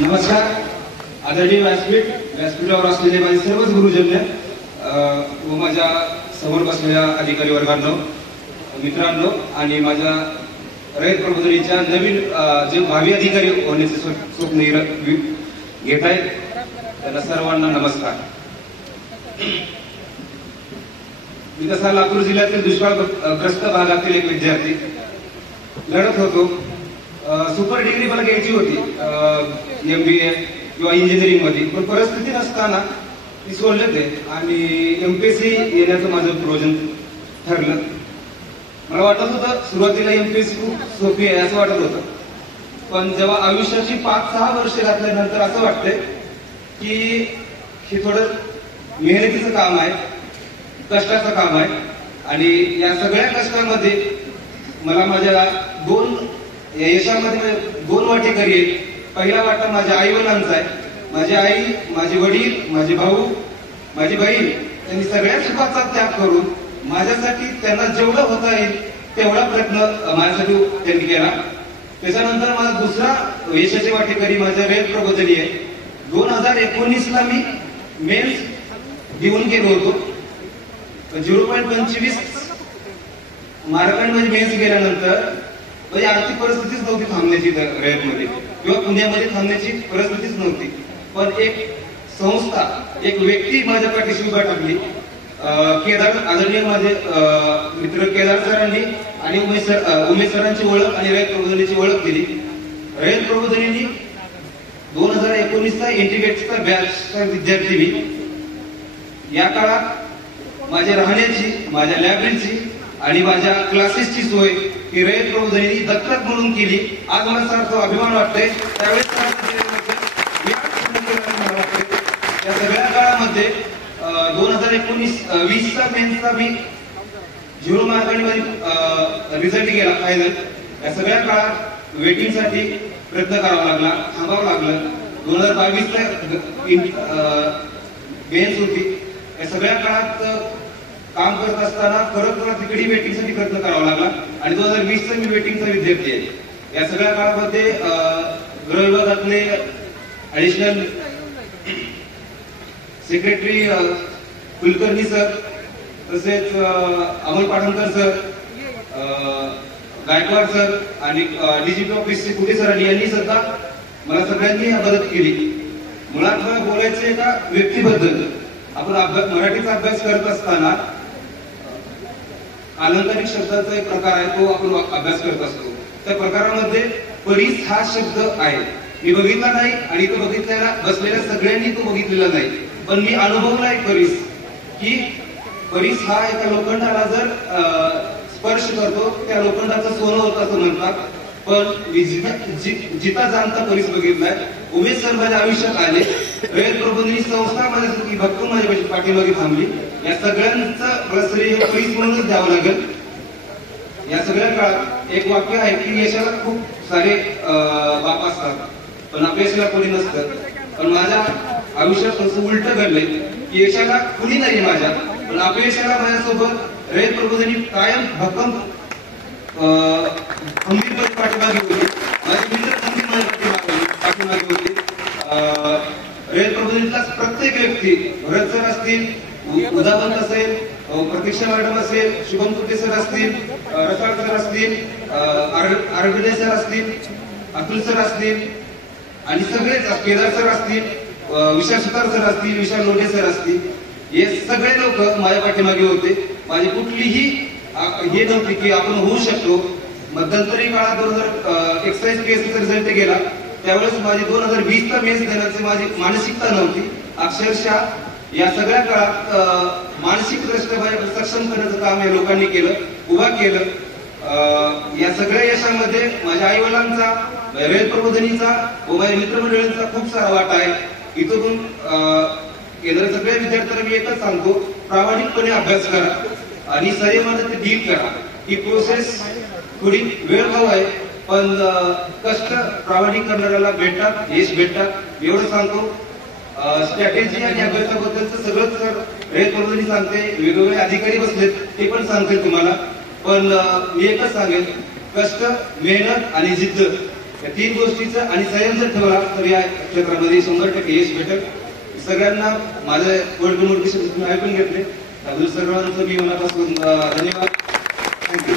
नमस्कार. आदरणीय व्यासपीठावर असलेले माझे सर्वच गुरुजन व माझ्या समोर बसलेल्या अधिकारी वर्गांनो, मित्रांनो आणि माझ्या रयत प्रबोधिनीच्या नवीन जे भावी अधिकारी होण्याचे स्वप्न घेत आहेत त्यांना सर्वांना नमस्कार. मी तसा लातूर जिल्ह्यातील दुष्काळग्रस्त भागातील एक विद्यार्थी लढत होतो. सुपर डिग्री मला घ्यायची होती MBA किंवा इंजिनिअरिंग मध्ये, पण परिस्थिती नसताना ती सोडले ते आणि MPSC येण्याचं माझं प्रोजन ठरलं. मला वाटत होतं सुरुवातीला MPSC खूप सोपी आहे असं वाटत होतं, पण जेव्हा आयुष्याची 5-6 वर्ष घातल्यानंतर असं वाटतंय की हे थोडं मेहनतीचं काम आहे, कष्टाचं काम आहे. आणि या सगळ्या कष्टामध्ये मला माझ्या यशामध्ये 2 वाटेकरी आहेत. पहिला वाटा माझ्या आई वडिलांचा आहे. माझी आई, माझे वडील, माझे भाऊ, माझी बहीण त्यांनी सगळ्या सुखाचा त्याग करून माझ्यासाठी त्यांना जेवढं होता येईल तेवढा प्रयत्न माझ्यासाठी त्यांनी केला. त्याच्यानंतर माझा दुसरा यशाचे वाटेकरी माझ्या रयत प्रबोधिनी आहे. 2019ला मी मेन्स देऊन गेलो होतो. 0.25 मार्कांनी म्हणजे मेन्स गेल्यानंतर म्हणजे आर्थिक परिस्थितीच नव्हती थांबण्याची रयतमध्ये किंवा पुण्यामध्ये थांबण्याची परिस्थितीच नव्हती. पण एक संस्था, एक व्यक्ती माझ्या पाठीशी उभा टाकली. आदरणीय माझे मित्र केदार सरांनी आणि उमेश सरांची ओळख आणि रयत प्रबोधिनीची ओळख दिली. रयत प्रबोधिनींनी 2019चा इंटिग्रेटचा बॅचचा विद्यार्थी मी. या काळात माझ्या राहण्याची, माझ्या लायब्ररीची आणि माझ्या क्लासेसची सोय ही रयत प्रबोधिनींनी दत्तक म्हणून केली. आज मला सारखं अभिमान वाटतंय. त्यावेळेस या सगळ्या काळामध्ये 2019-20चा मेन्सचा मी 0 मार्कांनी रिझल्ट गेला फायनल. या सगळ्या काळात वेटिंगसाठी प्रयत्न करावा लागला, थांबावं लागलं. 2022ला मेन्स होती. या सगळ्या काळात काम करत असताना परत तिकडे वेटिंगसाठी प्रयत्न करावा लागला आणि 2020चा मी वेटिंगचा विद्यार्थी आहे. या सगळ्या काळामध्ये गृह विभागातले ऍडिशनल सेक्रेटरी कुलकर्णी सर, तसेच अमोल पाटणकर सर, गायकवाड सर आणि DGP ऑफिसचे कुठे सरांनी यांनी सुद्धा मला सगळ्यांनी मदत केली. मुळात बोलायचं एका व्यक्तीबद्दल. आपण मराठीचा अभ्यास करत असताना अलंकारिक शब्दाचा एक प्रकार आहे, तो आपण अभ्यास करत असतो. त्या प्रकारामध्ये परीस हा शब्द आहे. मी बघितला नाही आणि तो बघितलेला बसलेल्या सगळ्यांनी तो बघितलेला नाही, पण मी अनुभवला एक परीस, की परीस हा एका लोखंडाला जर स्पर्श करतो त्या लोखंडाचं सोनं होतं असं म्हणतात. पण जिता जाणता परीस बघितलाय. उमेश सर माझ्या आयुष्यात आले. रयत प्रबोधिनी संस्था माझ्यासाठी भक्कम माझ्या पाठीमागे थांबली. या सगळ्यांचं श्रेय हे परीस म्हणूनच द्यावं लागेल. या सगळ्या काळात एक वाक्य आहे की यशाला खूप सारे बाप असतात पण अपयशाला कोणी नसतं. पण माझ्या आयुष्यात असं उलट घडलंय की यशाला कुणी नाही माझ्या, पण अपयशाला माझ्यासोबत रयत प्रबोधिनी कायम भक्कम खंबीरपणे पाठीमागे होती. माझे मित्र खंबीर माझ्या पाठीमागे होते. रयत प्रबोधिनीतला प्रत्येक व्यक्ती, भरत सर असतील, उदावंत असेल, प्रतीक्षा मॅडम असेल, शुभम कुटे सर असतील, रसाळ सर असतील, आरगडे सर असतील, अतुल सर असतील आणि सगळेच केदार सर असतील, विशाल सुतार सर असतील, विशाल लोढे सर असतील, हे सगळे लोक माझ्या पाठीमागे होते. माझी कुठलीही हे नव्हती की आपण होऊ शकतो. मध्यंतरी काळात 2000 एक्साइज PSCचा रिझल्ट गेला त्यावेळेस माझी 2020चा मेन्स देण्याची माझी मानसिकता नव्हती. अक्षरशः या सगळ्या काळात मानसिक दृष्ट्या सक्षम करण्याचं काम या लोकांनी केलं, उभा केलं. या सगळ्या यशामध्ये माझ्या आई वडिलांचा, रयत प्रबोधिनीचा व माझ्या मित्रमंडळींचा खूप सारा वाटा आहे. इथून केंद्र सगळ्या विद्यार्थ्यांना मी एकच सांगतो, प्रामाणिकपणे अभ्यास करा आणि संयमाने ते डील करा. ही प्रोसेस थोडी वेळ खाऊ आहे, पण कष्ट प्रामाणिक करणाऱ्याला भेटतात, यश भेटतात एवढं सांगतो. स्ट्रॅटेजी आणि अभ्यासाबद्दलचं सगळंच रयत प्रबोधिनी सांगते, वेगवेगळे अधिकारी बसलेत ते पण सांगते तुम्हाला. पण मी एकच सांगेन, कष्ट, मेहनत आणि जिद्द या 3 गोष्टीचं आणि संयम जर ठेवला तर या क्षेत्रामध्ये 100% यश भेटेल. सगळ्यांना माझे वडकमूर्ती शब्द ऐकून घेतले. त्याबद्दल सर्वांचं मी मनापासून धन्यवाद. थँक्यू.